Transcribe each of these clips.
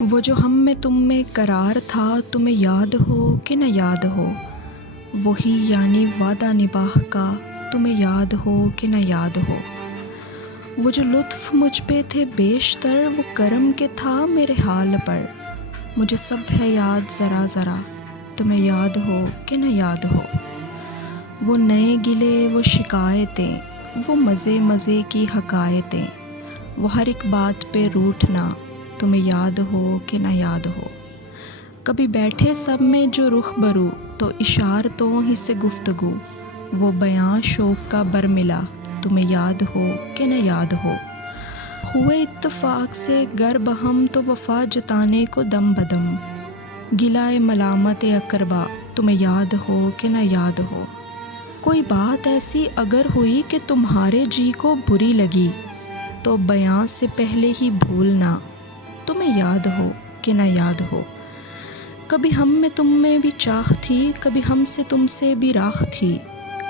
وہ جو ہم میں تم میں قرار تھا، تمہیں یاد ہو کہ نہ یاد ہو، وہی یعنی وعدہ نباہ کا، تمہیں یاد ہو کہ نہ یاد ہو۔ وہ جو لطف مجھ پہ تھے بیشتر، وہ کرم کے تھا میرے حال پر، مجھے سب ہے یاد ذرا ذرا، تمہیں یاد ہو کہ نہ یاد ہو۔ وہ نئے گلے، وہ شکایتیں، وہ مزے مزے کی حکایتیں، وہ ہر ایک بات پہ روٹھنا، تمہیں یاد ہو کہ نہ یاد ہو۔ کبھی بیٹھے سب میں جو رخ برو، تو اشارتوں ہی سے گفتگو، وہ بیاں شوق کا بر ملا، تمہیں یاد ہو کہ نہ یاد ہو۔ ہوئے اتفاق سے گر بہم، تو وفا جتانے کو دم بدم، گلائے ملامت اقربا، تمہیں یاد ہو کہ نہ یاد ہو۔ کوئی بات ایسی اگر ہوئی کہ تمہارے جی کو بری لگی، تو بیاں سے پہلے ہی بھولنا، تمہیں یاد ہو کہ نہ یاد ہو۔ کبھی ہم میں تم میں بھی چاہ تھی، کبھی ہم سے تم سے بھی راہ تھی،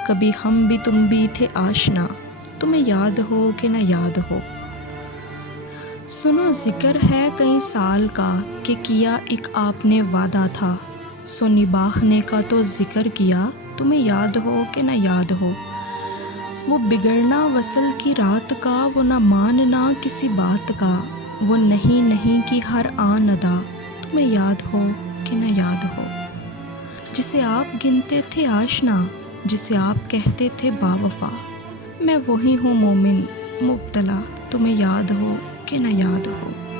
کبھی ہم بھی تم بھی تھے آشنا، تمہیں یاد ہو کہ نہ یاد ہو۔ سنو ذکر ہے کئی سال کا، کہ کیا ایک آپ نے وعدہ تھا، سو نباہنے کا تو ذکر کیا، تمہیں یاد ہو کہ نہ یاد ہو۔ وہ بگڑنا وصل کی رات کا، وہ نہ ماننا کسی بات کا، وہ نہیں نہیں کی ہر آن ادا، تمہیں یاد ہو کہ نہ یاد ہو۔ جسے آپ گنتے تھے آشنا، جسے آپ کہتے تھے با وفا، میں وہی ہوں مومن مبتلا، تمہیں یاد ہو کہ نہ یاد ہو۔